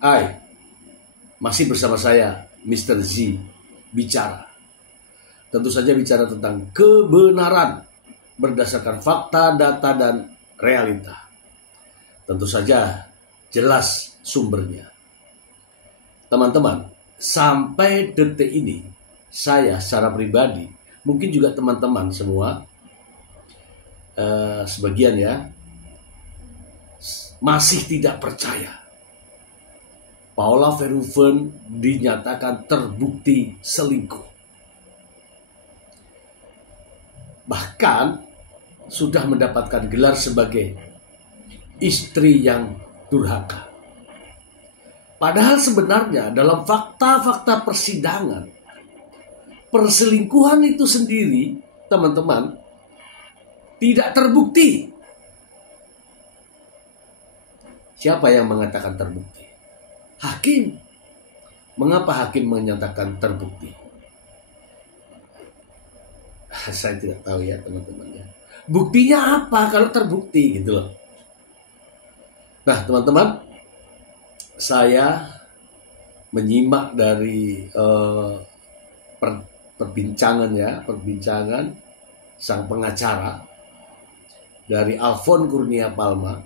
Hai, masih bersama saya, Mr. Z, bicara. Tentu saja bicara tentang kebenaran berdasarkan fakta, data, dan realita. Tentu saja jelas sumbernya. Teman-teman, sampai detik ini, saya secara pribadi, mungkin juga teman-teman semua, sebagian ya, masih tidak percaya Paula Verhoeven dinyatakan terbukti selingkuh. Bahkan sudah mendapatkan gelar sebagai istri yang durhaka. Padahal sebenarnya dalam fakta-fakta persidangan, perselingkuhan itu sendiri, teman-teman, tidak terbukti. Siapa yang mengatakan terbukti? Hakim. Mengapa hakim menyatakan terbukti? Saya tidak tahu ya teman-teman ya. Buktinya apa kalau terbukti gitu loh. Nah teman-teman, saya menyimak dari perbincangan sang pengacara dari Alfon Kurnia Palma,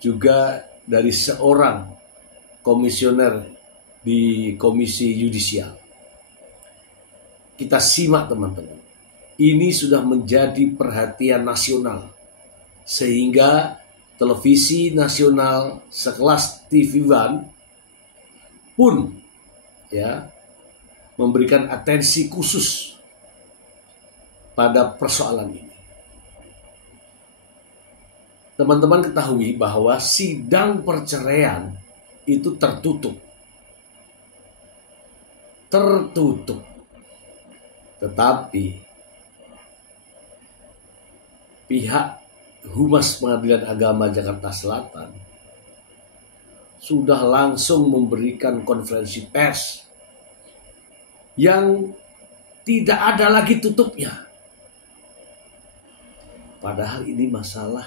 juga dari seorang komisioner di Komisi Yudisial. Kita simak teman-teman. Ini sudah menjadi perhatian nasional, sehingga televisi nasional sekelas TV One pun ya memberikan atensi khusus pada persoalan ini. Teman-teman ketahui bahwa sidang perceraian itu tertutup. Tetapi pihak Humas Pengadilan Agama Jakarta Selatan sudah langsung memberikan konferensi pers yang tidak ada lagi tutupnya. Padahal ini masalah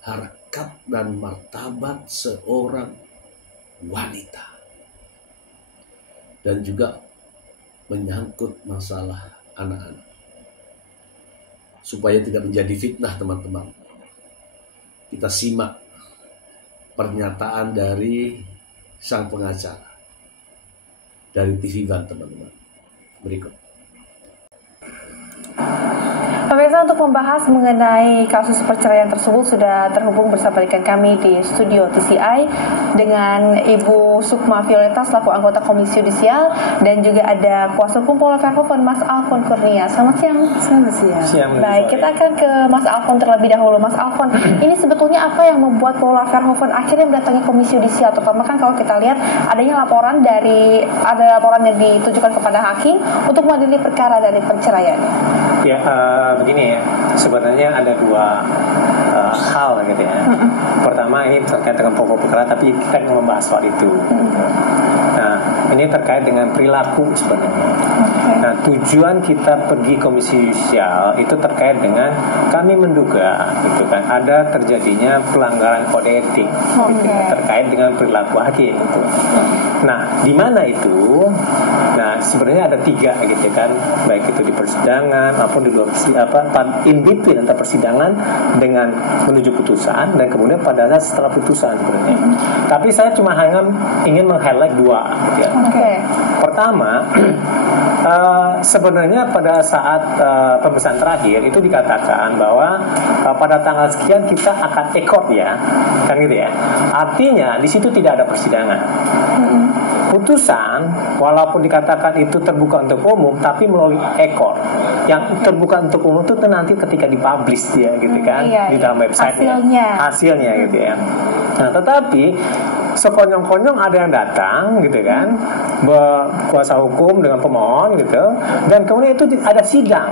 harkat dan martabat seorang wanita, dan juga menyangkut masalah anak-anak. Supaya tidak menjadi fitnah teman-teman, kita simak pernyataan dari sang pengacara dari TV One teman-teman. Berikut. Pemirsa, untuk membahas mengenai kasus perceraian tersebut sudah terhubung bersama dengan kami di studio TCI dengan Ibu Sukma Violeta selaku anggota Komisi Yudisial, dan juga ada kuasa hukum Paula Verhoeven, Mas Alfon Kurnia. Selamat siang. Selamat siang. Baik, kita akan ke Mas Alfon terlebih dahulu. Mas Alfon, ini sebetulnya apa yang membuat Paula Verhoeven akhirnya mendatangi Komisi Yudisial? Terutama kan kalau kita lihat ada laporan yang ditujukan kepada hakim untuk mengadili perkara dari perceraian. Ya, begini ya, sebenarnya ada dua hal gitu ya. Pertama, ini terkait dengan pokok perkara, tapi kita ingin membahas soal itu. Nah, ini terkait dengan perilaku sebenarnya. Nah, tujuan kita pergi Komisi Yudisial itu terkait dengan kami menduga gitu kan ada terjadinya pelanggaran kode etik gitu, terkait dengan perilaku hakim gitu. Nah, di mana itu? Nah, sebenarnya ada tiga gitu kan, baik itu di persidangan maupun di luar in between antara persidangan dengan menuju putusan, dan kemudian pada saat setelah putusan sebenarnya. Tapi saya cuma hanya ingin meng-highlight dua gitu ya. Pertama, sebenarnya pada saat pemeriksaan terakhir itu dikatakan bahwa pada tanggal sekian kita akan ekor ya, kan gitu ya. Artinya di situ tidak ada persidangan. Putusan walaupun dikatakan itu terbuka untuk umum, tapi melalui ekor. Yang terbuka untuk umum itu nanti ketika dipublish dia gitu kan, di dalam website-nya. Hasilnya gitu ya. Nah, tetapi sekonyong-konyong ada yang datang gitu kan, kuasa hukum dengan pemohon gitu, dan kemudian itu ada sidang.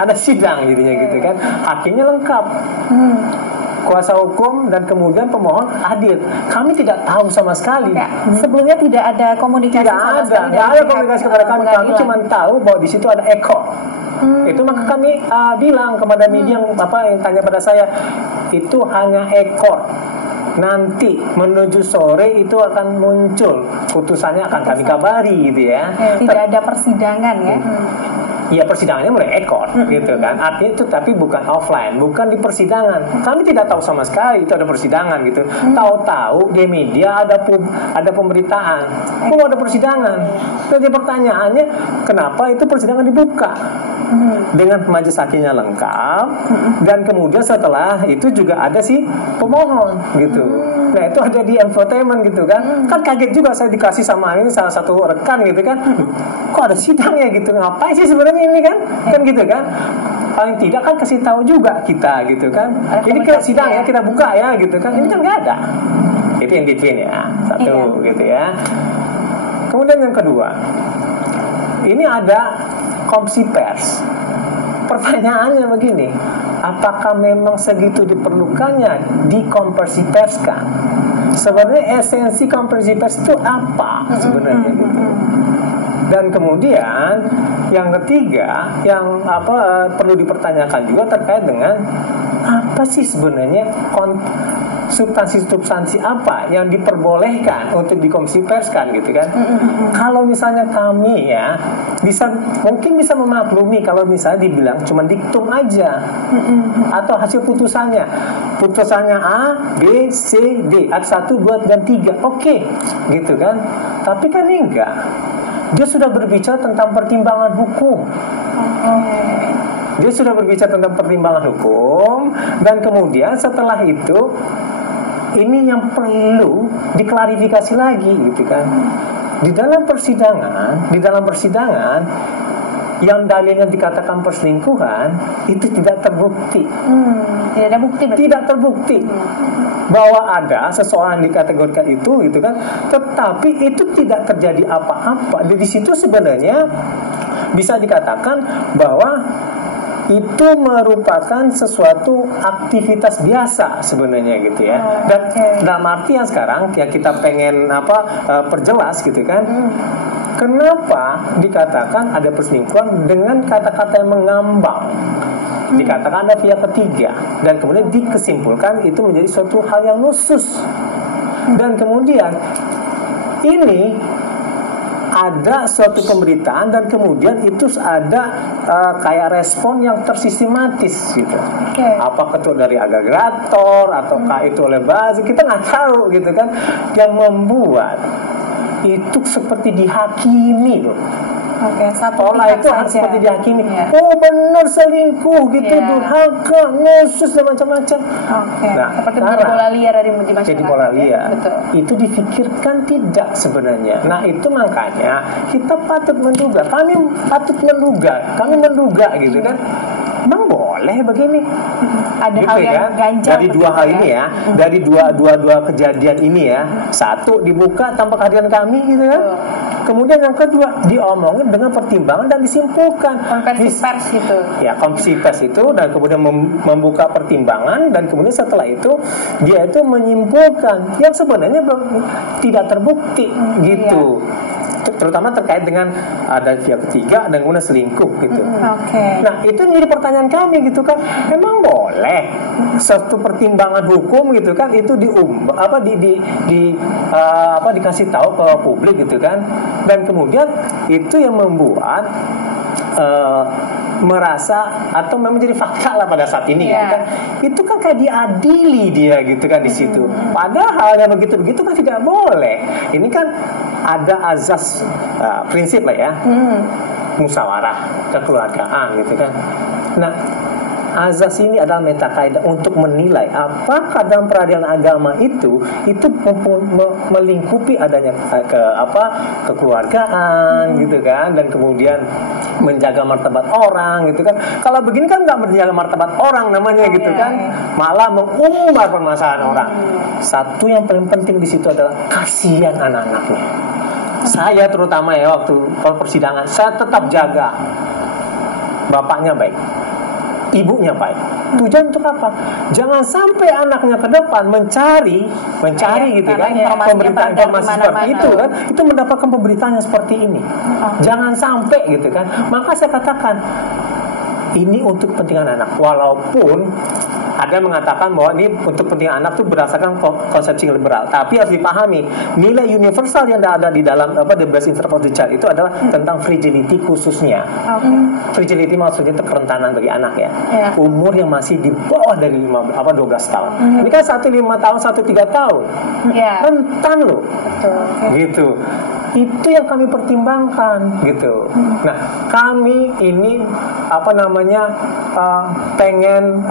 Ada sidang jadinya gitu kan, hakimnya lengkap. Kuasa hukum dan kemudian pemohon hadir. Kami tidak tahu sama sekali. Sebelumnya tidak ada komunikasi sama sekali. Tidak ada komunikasi kepada kami. Kami cuma tahu bahwa di situ ada ekor. Itu maka kami bilang kepada media yang tanya pada saya, itu hanya ekor. nanti menuju sore itu akan muncul, putusannya akan kami kabari gitu ya. Tidak ada persidangan ya. Ya persidangannya merekod gitu kan. Artinya itu tapi bukan offline, bukan di persidangan. Kami tidak tahu sama sekali itu ada persidangan gitu. Tahu-tahu di media ada pemberitaan, kok ada persidangan. Jadi pertanyaannya kenapa itu persidangan dibuka? Dengan majelis hakimnya lengkap dan kemudian setelah itu juga ada si pemohon gitu. Nah itu ada di infotainment gitu kan. Kan kaget juga saya dikasih sama ini salah satu rekan gitu kan. Kok ada sidangnya gitu, ngapain sih sebenarnya ini kan gitu kan. Paling tidak kan kasih tahu juga kita gitu kan. Ini ke sidang ya kita buka ya gitu kan. Ini kan nggak ada. Itu yang ditwin ya satu gitu ya. Kemudian yang kedua, ini ada konferensi pers. Pertanyaannya begini, apakah memang segitu diperlukannya dikonversi pers kan? Sebenarnya esensi konferensi pers itu apa sebenarnya gitu? Dan kemudian yang ketiga yang perlu dipertanyakan juga terkait dengan apa sih sebenarnya substansi apa yang diperbolehkan untuk dikonferensi pers kan gitu kan. Kalau misalnya kami ya mungkin bisa memaklumi kalau misalnya dibilang cuma diktum aja atau hasil putusannya A, B, C, D ada 1, 2 dan 3 oke gitu kan. Tapi kan enggak, dia sudah berbicara tentang pertimbangan hukum. Dia sudah berbicara tentang pertimbangan hukum dan kemudian setelah itu ini yang perlu diklarifikasi lagi gitu kan. Di dalam persidangan yang dalilnya dikatakan perselingkuhan itu tidak terbukti. Tidak terbukti bahwa ada seseorang dikategorikan itu gitu kan. Tetapi itu tidak terjadi apa-apa. Di situ sebenarnya bisa dikatakan bahwa itu merupakan sesuatu aktivitas biasa sebenarnya gitu ya. Dan dalam artian sekarang ya kita pengen perjelas gitu kan. Kenapa dikatakan ada perselingkuhan dengan kata-kata yang mengambang? Dikatakan ada pihak ketiga dan kemudian dikesimpulkan itu menjadi suatu hal yang khusus. Dan kemudian ini ada suatu pemberitaan dan kemudian itu ada kayak respon yang tersistematis gitu. Apakah itu dari agregator ataukah itu oleh buzzer, kita nggak tahu gitu kan. Yang membuat itu seperti dihakimi loh. Pola itu harus seperti dihakimi. Oh benar selingkuh gitu, durhaka, ngusus dan macam-macam. Nah, seperti menjadi bola liar di masyarakat. Jadi bola liar. Itu difikirkan tidak sebenarnya. Nah itu makanya kita patut menduga. Kami menduga gitu kan. Memang boleh begini. Ada gitu hal yang kan? ganjal. Dari dua hal ini ya, dari dua kejadian ini ya. Satu dibuka tanpa kehadiran kami gitu kan. Kemudian yang kedua diomongin dengan pertimbangan dan disimpulkan. Konversi pers itu. Ya, konversi pers itu dan kemudian membuka pertimbangan dan kemudian setelah itu dia itu menyimpulkan yang sebenarnya tidak terbukti gitu. Terutama terkait dengan ada pihak ketiga dan kemudian selingkuh gitu. Nah itu menjadi pertanyaan kami gitu kan. Memang boleh suatu pertimbangan hukum gitu kan itu dikasih tahu ke publik gitu kan. Dan kemudian itu yang membuat merasa atau memang jadi fakta lah pada saat ini kan. Itu kan kayak diadili dia gitu kan di situ. Padahal yang begitu-begitu kan tidak boleh. Ini kan ada azas prinsip lah ya. Musyawarah kekeluargaan gitu kan. Nah, azas ini adalah metakaidah untuk menilai apakah dalam peradilan agama itu melingkupi adanya kekeluargaan gitu kan, dan kemudian menjaga martabat orang gitu kan. Kalau begini kan nggak menjaga martabat orang namanya gitu kan, malah mengumbar permasalahan orang. Satu yang paling penting di situ adalah kasihan anak-anaknya. Saya terutama ya waktu persidangan saya tetap jaga bapaknya baik, ibunya baik. Tujuan untuk apa? Jangan sampai anaknya ke depan mencari gitu kan, pemberitaan informasi seperti itu kan, itu mendapatkan pemberitaan yang seperti ini. Jangan sampai gitu kan. Maka saya katakan ini untuk kepentingan anak. Walaupun ada yang mengatakan bahwa ini untuk kepentingan anak tuh berdasarkan konsepsi liberal. Tapi harus dipahami nilai universal yang ada di dalam the best interest of the child itu adalah tentang fragility khususnya. Fragility maksudnya itu kerentanan bagi anak ya. Umur yang masih di bawah dari 12 tahun. Ini kan 1 5 tahun, 1 3 tahun. Rentan loh. Gitu. Itu yang kami pertimbangkan gitu. Nah, kami ini pengen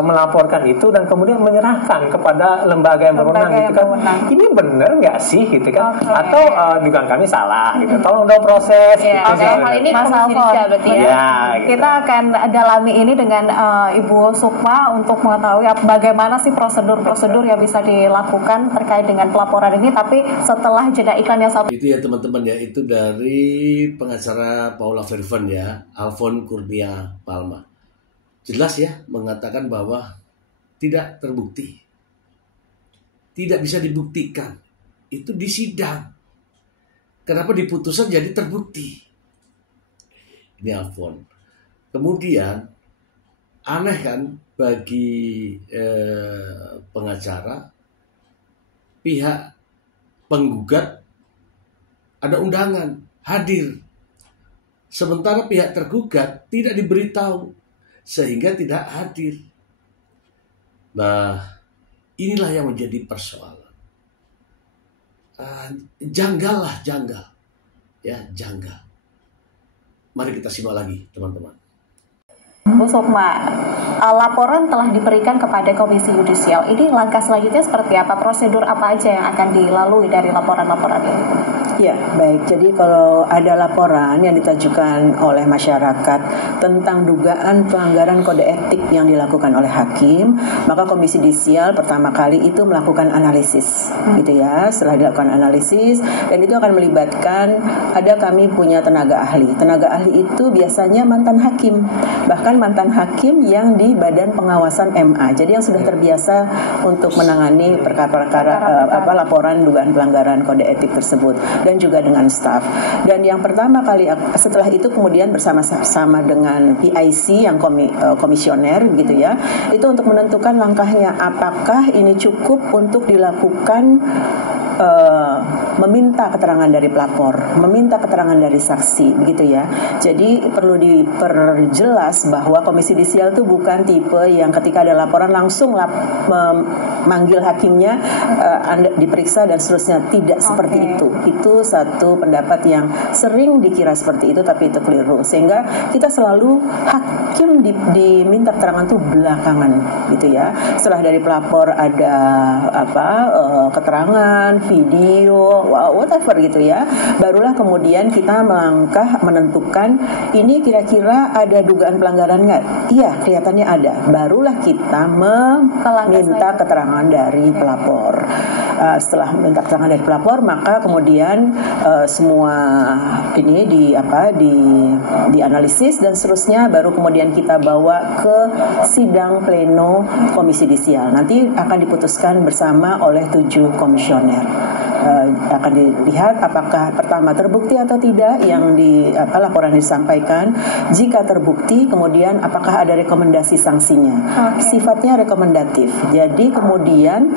melaporkan itu dan kemudian menyerahkan kepada lembaga yang berwenang gitu kan. Ini benar nggak sih gitu kan? Atau dugaan kami salah gitu. Tolong dong proses. Hal ini Mas Alfon berarti ya. Gitu. Kita akan dalami ini dengan Ibu Sukma untuk mengetahui bagaimana sih prosedur yang bisa dilakukan terkait dengan pelaporan ini. Tapi setelah jeda iklan yang satu itu ya teman-teman ya, itu dari pengacara Paula Verhoeven ya, Alfon Kurnia Palma. Jelas ya mengatakan bahwa tidak terbukti, tidak bisa dibuktikan. Itu di sidang. Kenapa di putusan jadi terbukti? Ini Alfon. Kemudian aneh kan bagi pengacara, pihak penggugat ada undangan hadir, sementara pihak tergugat tidak diberitahu sehingga tidak hadir. Nah, inilah yang menjadi persoalan. Janggal. Ya, janggal. Mari kita simak lagi, teman-teman. Bu Sukma, laporan telah diberikan kepada Komisi Yudisial. Ini langkah selanjutnya seperti apa? Prosedur apa aja yang akan dilalui dari laporan-laporan ini? Ya, baik. Jadi kalau ada laporan yang ditajukan oleh masyarakat tentang dugaan pelanggaran kode etik yang dilakukan oleh hakim, maka Komisi Yudisial pertama kali itu melakukan analisis, gitu ya. Setelah dilakukan analisis, dan itu akan melibatkan, kami punya tenaga ahli. Tenaga ahli itu biasanya mantan hakim, bahkan mantan hakim yang di Badan Pengawasan MA. Jadi yang sudah terbiasa untuk menangani perkara-perkara laporan dugaan pelanggaran kode etik tersebut, dan juga dengan staf. Dan yang pertama kali setelah itu kemudian bersama-sama dengan PIC yang komisioner gitu ya, itu untuk menentukan langkahnya, apakah ini cukup untuk dilakukan meminta keterangan dari pelapor, meminta keterangan dari saksi, begitu ya. Jadi perlu diperjelas bahwa Komisi Yudisial itu bukan tipe yang ketika ada laporan langsung memanggil hakimnya, Anda diperiksa dan seterusnya. Tidak seperti itu. Itu satu pendapat yang sering dikira seperti itu, tapi itu keliru. Sehingga kita selalu hakim diminta keterangan itu belakangan, gitu ya. Setelah dari pelapor ada keterangan, video, whatever gitu ya, barulah kemudian kita melangkah menentukan ini kira-kira ada dugaan pelanggaran nggak? Iya, kelihatannya ada. Barulah kita meminta keterangan dari pelapor. Setelah minta keterangan dari pelapor, maka kemudian semua ini dianalisis dan seterusnya, baru kemudian kita bawa ke sidang pleno Komisi Yudisial. Nanti akan diputuskan bersama oleh 7 komisioner. Akan dilihat apakah pertama terbukti atau tidak yang laporan disampaikan. Jika terbukti, kemudian apakah ada rekomendasi sanksinya. Sifatnya rekomendatif. Jadi kemudian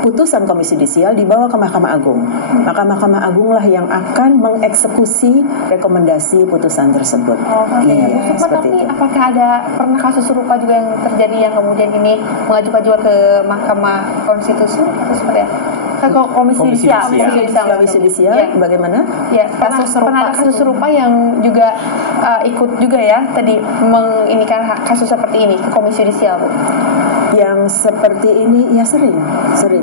putusan Komisi Yudisial dibawa ke Mahkamah Agung. Maka Mahkamah Agung lah yang akan mengeksekusi rekomendasi putusan tersebut. Iya, seperti itu. Apakah ada pernah kasus serupa juga yang terjadi yang kemudian ini mengajukan juga ke Mahkamah Konstitusi atau seperti apa? Komisi Yudisial bagaimana? Ya, pernah ada kasus serupa yang juga ikut juga ya tadi menginikan kasus seperti ini ke Komisi Yudisial, Bu. Yang seperti ini ya sering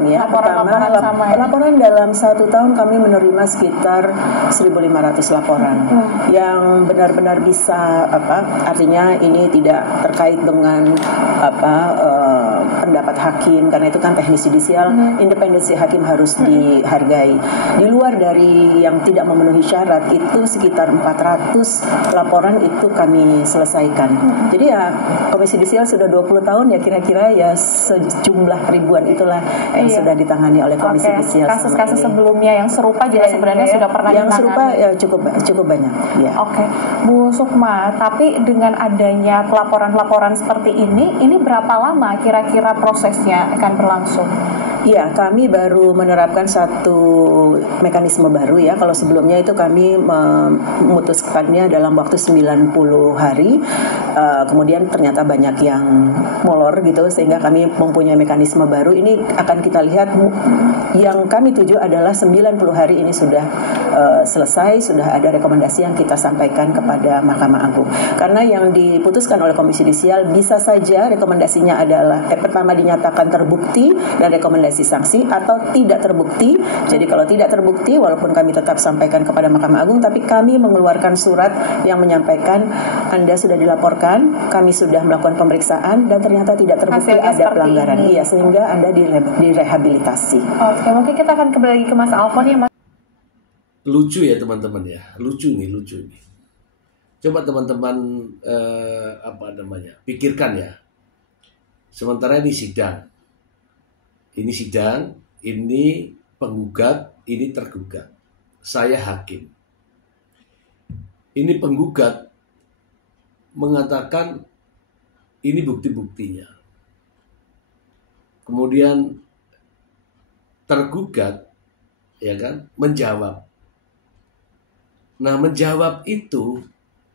ya. Laporan dalam 1 tahun kami menerima sekitar 1.500 laporan yang benar-benar bisa artinya ini tidak terkait dengan pendapat hakim, karena itu kan teknis judisial, independensi hakim harus dihargai. Di luar dari yang tidak memenuhi syarat itu sekitar 400 laporan itu kami selesaikan. Jadi ya Komisi Judisial sudah 20 tahun ya, kira-kira ya sejumlah ribuan itulah yang sudah ditangani oleh Komisi Judisial. Kasus-kasus sebelumnya yang serupa juga sebenarnya sudah pernah yang ditangani. Serupa ya cukup banyak ya. Oke, Bu Sukma, tapi dengan adanya pelaporan-pelaporan seperti ini berapa lama kira-kira prosesnya akan berlangsung? Iya, kami baru menerapkan satu mekanisme baru ya. Kalau sebelumnya itu kami memutuskannya dalam waktu 90 hari. Kemudian ternyata banyak yang molor gitu, sehingga kami mempunyai mekanisme baru. Ini akan kita lihat yang kami tuju adalah 90 hari ini sudah selesai, sudah ada rekomendasi yang kita sampaikan kepada Mahkamah Agung. Karena yang diputuskan oleh Komisi Judisial bisa saja rekomendasinya adalah pertama dinyatakan terbukti dan rekomendasi sanksi, atau tidak terbukti. Jadi kalau tidak terbukti, walaupun kami tetap sampaikan kepada Mahkamah Agung, tapi kami mengeluarkan surat yang menyampaikan Anda sudah dilaporkan, kami sudah melakukan pemeriksaan dan ternyata tidak terbukti hasilnya ada pelanggaran. Iya, sehingga Anda direhabilitasi. Oke, mungkin kita akan kembali lagi ke Mas Alfon ya, Mas. Lucu ya teman-teman ya, lucu nih. Coba teman-teman pikirkan ya. Sementara ini sidang, ini penggugat, ini tergugat. Saya hakim. Ini penggugat mengatakan ini bukti-buktinya. Kemudian tergugat ya kan menjawab. Nah, menjawab itu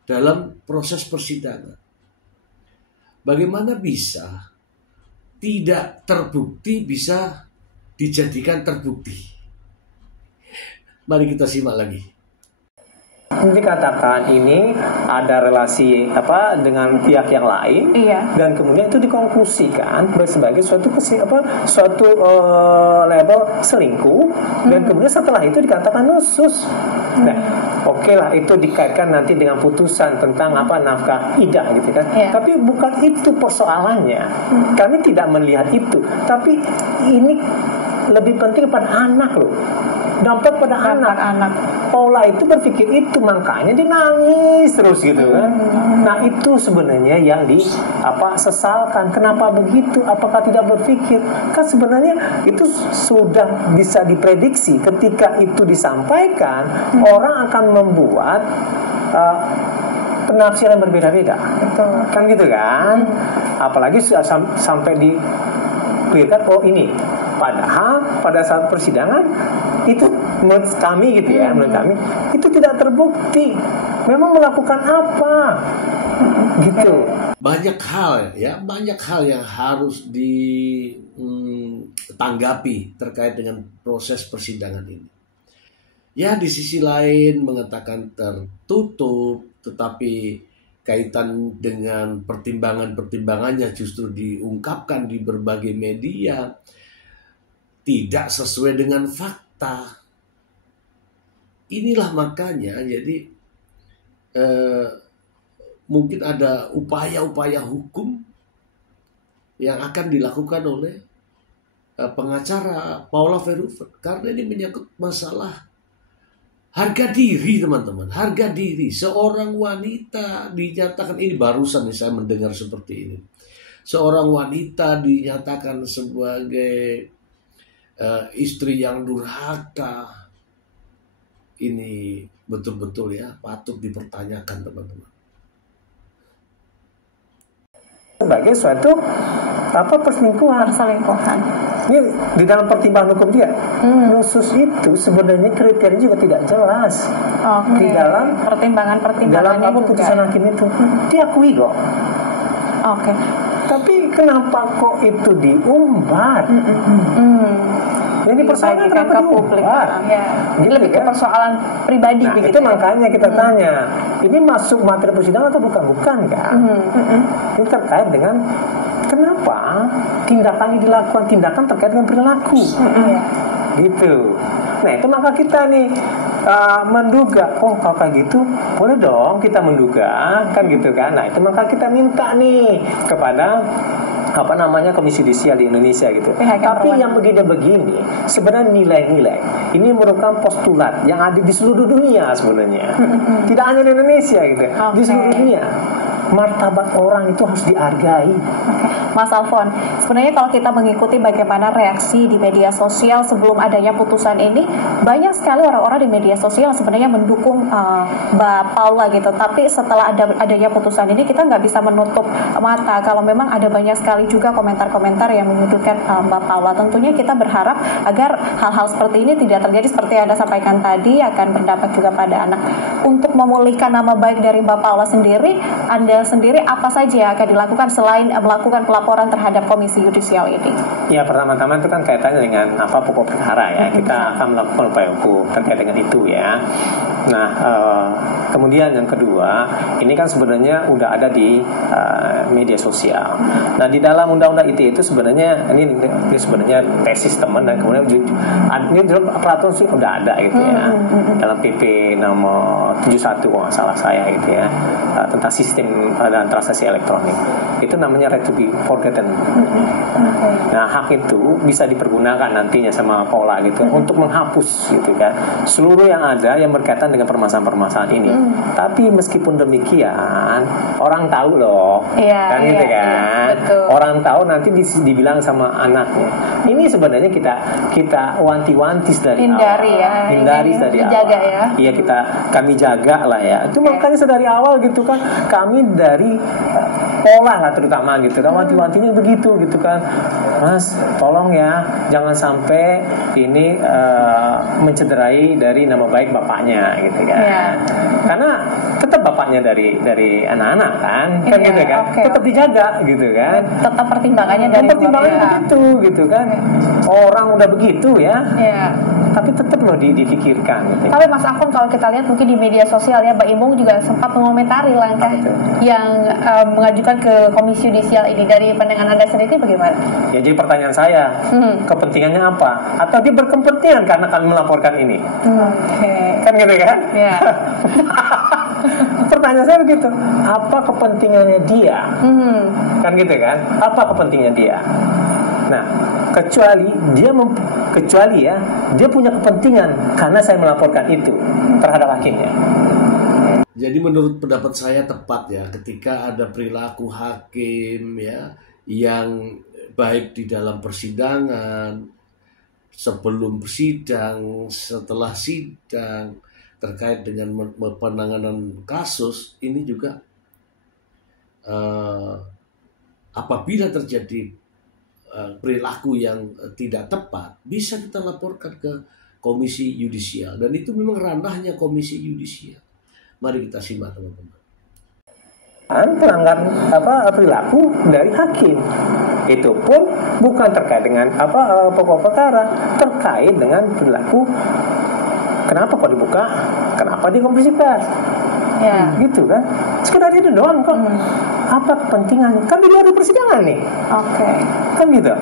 dalam proses persidangan. Bagaimana bisa tidak terbukti bisa dijadikan terbukti? Mari kita simak lagi. Dikatakan ini ada relasi dengan pihak yang lain, dan kemudian itu dikonklusikan sebagai suatu label selingkuh, dan kemudian setelah itu dikatakan nusus. Nah, oke lah, itu dikaitkan nanti dengan putusan tentang nafkah idah gitu kan. Tapi bukan itu persoalannya. Kami tidak melihat itu, tapi ini lebih penting pada anak loh. Dampak pada anak. Paula itu berpikir itu, makanya dia nangis terus gitu kan. Nah, itu sebenarnya yang sesalkan. Kenapa begitu? Apakah tidak berpikir? Kan sebenarnya itu sudah bisa diprediksi. Ketika itu disampaikan, orang akan membuat penafsiran berbeda-beda. Betul. Kan gitu kan? Apalagi sampai dikliarkan, oh ini. Padahal pada saat persidangan itu menurut kami gitu ya, menurut kami itu tidak terbukti memang melakukan apa gitu. Banyak hal yang harus ditanggapi terkait dengan proses persidangan ini. Ya, di sisi lain mengatakan tertutup, tetapi kaitan dengan pertimbangannya justru diungkapkan di berbagai media. Tidak sesuai dengan fakta. Inilah makanya jadi mungkin ada upaya-upaya hukum yang akan dilakukan oleh pengacara Paula Verhoeven, karena ini menyangkut masalah harga diri, teman-teman. Harga diri seorang wanita dinyatakan, ini barusan saya mendengar seperti ini. Seorang wanita dinyatakan sebagai istri yang durhaka. Ini betul-betul ya patut dipertanyakan, teman-teman. Sebagai suatu perselingkuhan. Ini di dalam pertimbangan hukum dia. Nusus itu sebenarnya kriteria juga tidak jelas. Di dalam pertimbangan putusan hakim itu diakui kok. Tapi kenapa kok itu diumbar? Jadi persoalan kenapa diumbar? Ini lebih ke persoalan pribadi. Nah, itu makanya kita tanya, ini masuk materi persidangan atau bukan kan? Ini terkait dengan kenapa tindakan ini dilakukan, tindakan terkait dengan perilaku. Gitu. Nah, itu maka kita nih menduga, oh kalau kayak gitu boleh dong kita menduga, kan gitu kan. Nah, itu maka kita minta nih kepada Komisi Yudisial di Indonesia gitu. Tapi yang begini sebenarnya nilai-nilai ini merupakan postulat yang ada di seluruh dunia sebenarnya. Tidak hanya di Indonesia gitu. Di seluruh dunia. Martabat orang itu harus dihargai. Mas Alfon, sebenarnya kalau kita mengikuti bagaimana reaksi di media sosial sebelum adanya putusan ini, banyak sekali orang-orang di media sosial sebenarnya mendukung Mbak Paula gitu. Tapi setelah adanya putusan ini, kita nggak bisa menutup mata kalau memang ada banyak sekali juga komentar-komentar yang menyudutkan Mbak Paula. Tentunya kita berharap agar hal-hal seperti ini tidak terjadi seperti yang Anda sampaikan tadi, akan berdampak juga pada anak. Untuk memulihkan nama baik dari Mbak Paula sendiri, Anda sendiri apa saja yang akan dilakukan selain melakukan pelaporan terhadap Komisi Yudisial ini? Ya, pertama-tama itu kan kaitannya dengan pokok perkara ya. Kita akan melakukan upaya hukum terkait dengan itu ya. Nah, kemudian yang kedua, ini kan sebenarnya udah ada di media sosial. Nah, di dalam undang-undang ITE itu sebenarnya ini sebenarnya tesis teman, dan kemudian ini dalam peraturan sih udah ada gitu ya. Dalam PP nomor 71 kalau nggak salah saya gitu ya, tentang sistem dan transaksi elektronik. Itu namanya right to be forgotten. Nah, hak itu bisa dipergunakan nantinya sama Paula gitu untuk menghapus gitu kan seluruh yang ada yang berkaitan dengan permasalahan-permasalahan ini. Tapi meskipun demikian, orang tahu loh, kan gitu kan. Orang tahu nanti dibilang sama anaknya. Ini sebenarnya kita wanti-wanti dari awal. Hindari dari awal. Ya. Iya, kami jaga lah ya. Itu makanya sedari awal gitu kan, kami dari Paula lah terutama gitu kan, wanti-wantinya begitu gitu kan. Mas, tolong ya, jangan sampai ini mencederai dari nama baik bapaknya gitu kan. Karena tetap bapaknya dari anak-anak kan gitu kan. Tetap dijaga gitu kan. Tetap pertimbangannya dari begitu gitu kan. Orang udah begitu ya. Tapi tetap loh dipikirkan gitu. Tapi Mas Alfon, kalau kita lihat mungkin di media sosial ya, Mbak Imbung juga sempat mengomentari langkah yang mengajukan ke Komisi Yudisial ini. Dari pandangan Anda sendiri bagaimana? Ya, jadi pertanyaan saya, kepentingannya apa? Atau dia berkepentingan karena kami melaporkan ini? Kan gitu kan? Pertanyaan saya begitu, apa kepentingannya dia? Kan gitu kan? Apa kepentingannya dia? Nah, kecuali dia punya kepentingan karena saya melaporkan itu terhadap hakimnya. Jadi menurut pendapat saya tepat ya, ketika ada perilaku hakim ya yang baik di dalam persidangan, sebelum bersidang, setelah sidang, terkait dengan penanganan kasus, ini juga apabila terjadi perilaku yang tidak tepat, bisa kita laporkan ke Komisi Yudisial, dan itu memang ranahnya Komisi Yudisial. Mari kita simak teman-teman. Pelanggaran perilaku dari hakim, itu pun bukan terkait dengan pokok perkara, terkait dengan perilaku. Kenapa kok dibuka? Kenapa di konferensi pers? Gitu kan? Sekedar itu doang kok. Apa kepentingan? Kan di luar persidangan nih. Kan gitu.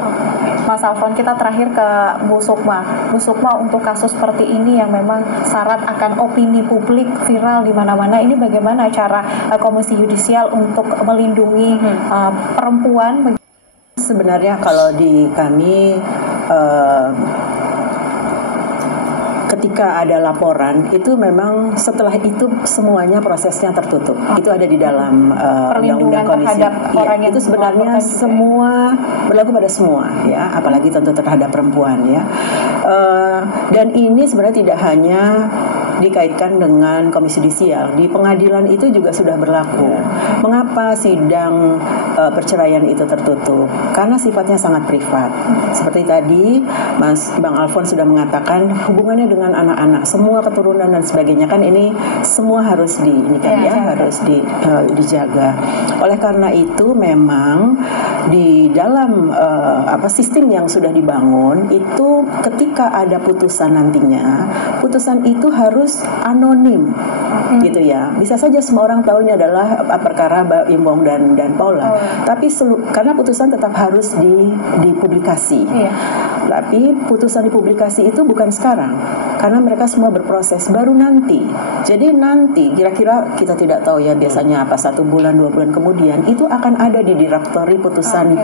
Mas Alfon, kita terakhir ke Bu Sukma. Bu Sukma, untuk kasus seperti ini yang memang syarat akan opini publik viral di mana-mana, ini bagaimana cara Komisi Yudisial untuk melindungi perempuan? Sebenarnya kalau di kami ketika ada laporan itu memang setelah itu semuanya prosesnya tertutup. Itu ada di dalam undang-undang komisi. Itu sebenarnya semua berlaku pada semua ya, apalagi tentu terhadap perempuan ya. Dan ini sebenarnya tidak hanya dikaitkan dengan Komisi Yudisial, di pengadilan itu juga sudah berlaku. Mengapa sidang perceraian itu tertutup? Karena sifatnya sangat privat. Seperti tadi Bang Alfon sudah mengatakan, hubungannya dengan anak-anak, semua keturunan dan sebagainya, kan ini semua harus harus dijaga. Oleh karena itu memang di dalam sistem yang sudah dibangun itu, ketika ada putusan nantinya, putusan itu harus anonim gitu ya. Bisa saja semua orang tahu ini adalah perkara Mbak Imbong dan Paula, tapi karena putusan tetap harus dipublikasi. Tapi putusan dipublikasi itu bukan sekarang, karena mereka semua berproses, baru nanti. Jadi nanti kira-kira kita tidak tahu ya, biasanya apa, 1 bulan 2 bulan kemudian itu akan ada di direktori putusan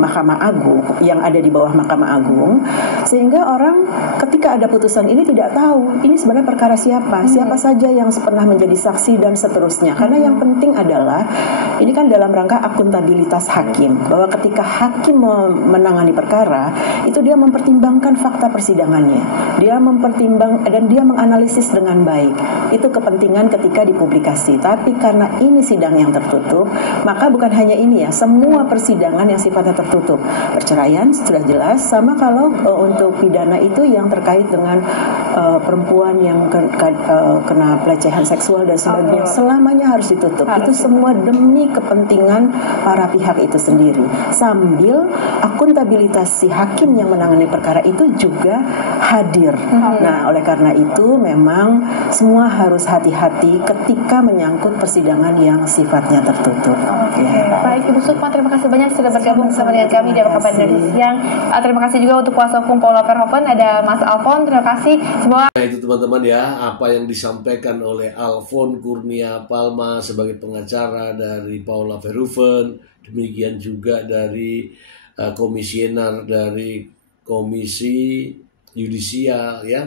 Mahkamah Agung yang ada di bawah Mahkamah Agung, sehingga orang ketika ada putusan ini tidak tahu ini sebenarnya perkara siapa saja yang pernah menjadi saksi dan seterusnya. Karena yang penting adalah ini kan dalam rangka akuntabilitas hakim, bahwa ketika hakim menangani perkara itu dia mempertimbangkan fakta persidangannya, dia dan dia menganalisis dengan baik. Itu kepentingan ketika dipublikasi. Tapi karena ini sidang yang tertutup, maka bukan hanya ini ya, semua persidangan yang sifatnya tertutup, perceraian sudah jelas, sama kalau untuk pidana itu yang terkait dengan perempuan yang kena pelecehan seksual dan sebagainya, selamanya harus ditutup. Itu semua demi kepentingan para pihak itu sendiri, sambil akuntabilitas si hakim yang menangani perkara itu juga hadir. Nah, oleh karena itu memang semua harus hati-hati ketika menyangkut persidangan yang sifatnya tertutup. Baik, Ibu Sukma, terima kasih banyak sudah bergabung bersama dengan kami di Kabar Indonesia Siang. Terima kasih juga untuk kuasa hukum Paula Verhoeven, ada Mas Alfon. Terima kasih. Semoga itu teman-teman ya, apa yang disampaikan oleh Alfon Kurnia Palma sebagai pengacara dari Paula Verhoeven, demikian juga dari komisioner dari Komisi Yudisial ya,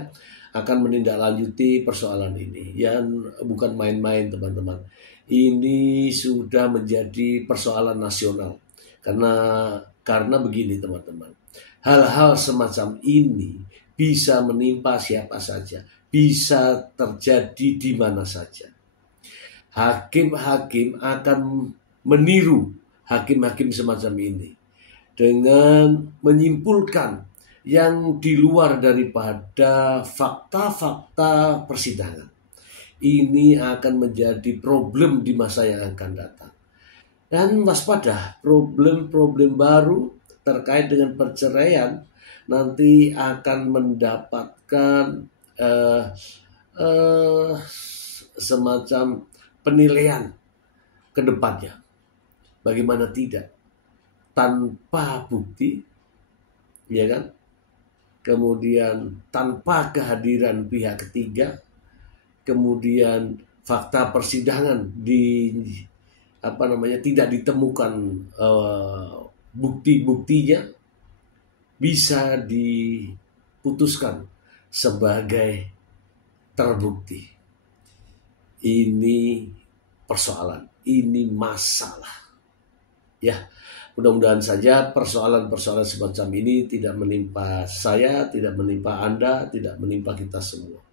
akan menindaklanjuti persoalan ini. Yang bukan main-main teman-teman. Ini sudah menjadi persoalan nasional. Karena begini teman-teman. Hal-hal semacam ini bisa menimpa siapa saja, bisa terjadi di mana saja. Hakim-hakim akan meniru hakim-hakim semacam ini dengan menyimpulkan yang di luar daripada fakta-fakta persidangan. Ini akan menjadi problem di masa yang akan datang. Dan waspada, problem-problem baru terkait dengan perceraian nanti akan mendapatkan semacam penilaian ke depannya. Bagaimana tidak? Tanpa bukti, ya kan? Kemudian tanpa kehadiran pihak ketiga, kemudian fakta persidangan tidak ditemukan bukti-buktinya, bisa diputuskan sebagai terbukti. Ini persoalan, ini masalah. Ya, mudah-mudahan saja persoalan-persoalan semacam ini tidak menimpa saya, tidak menimpa Anda, tidak menimpa kita semua.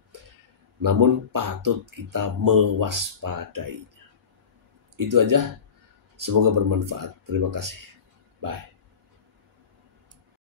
Namun patut kita mewaspadainya. Itu aja. Semoga bermanfaat. Terima kasih. Bye.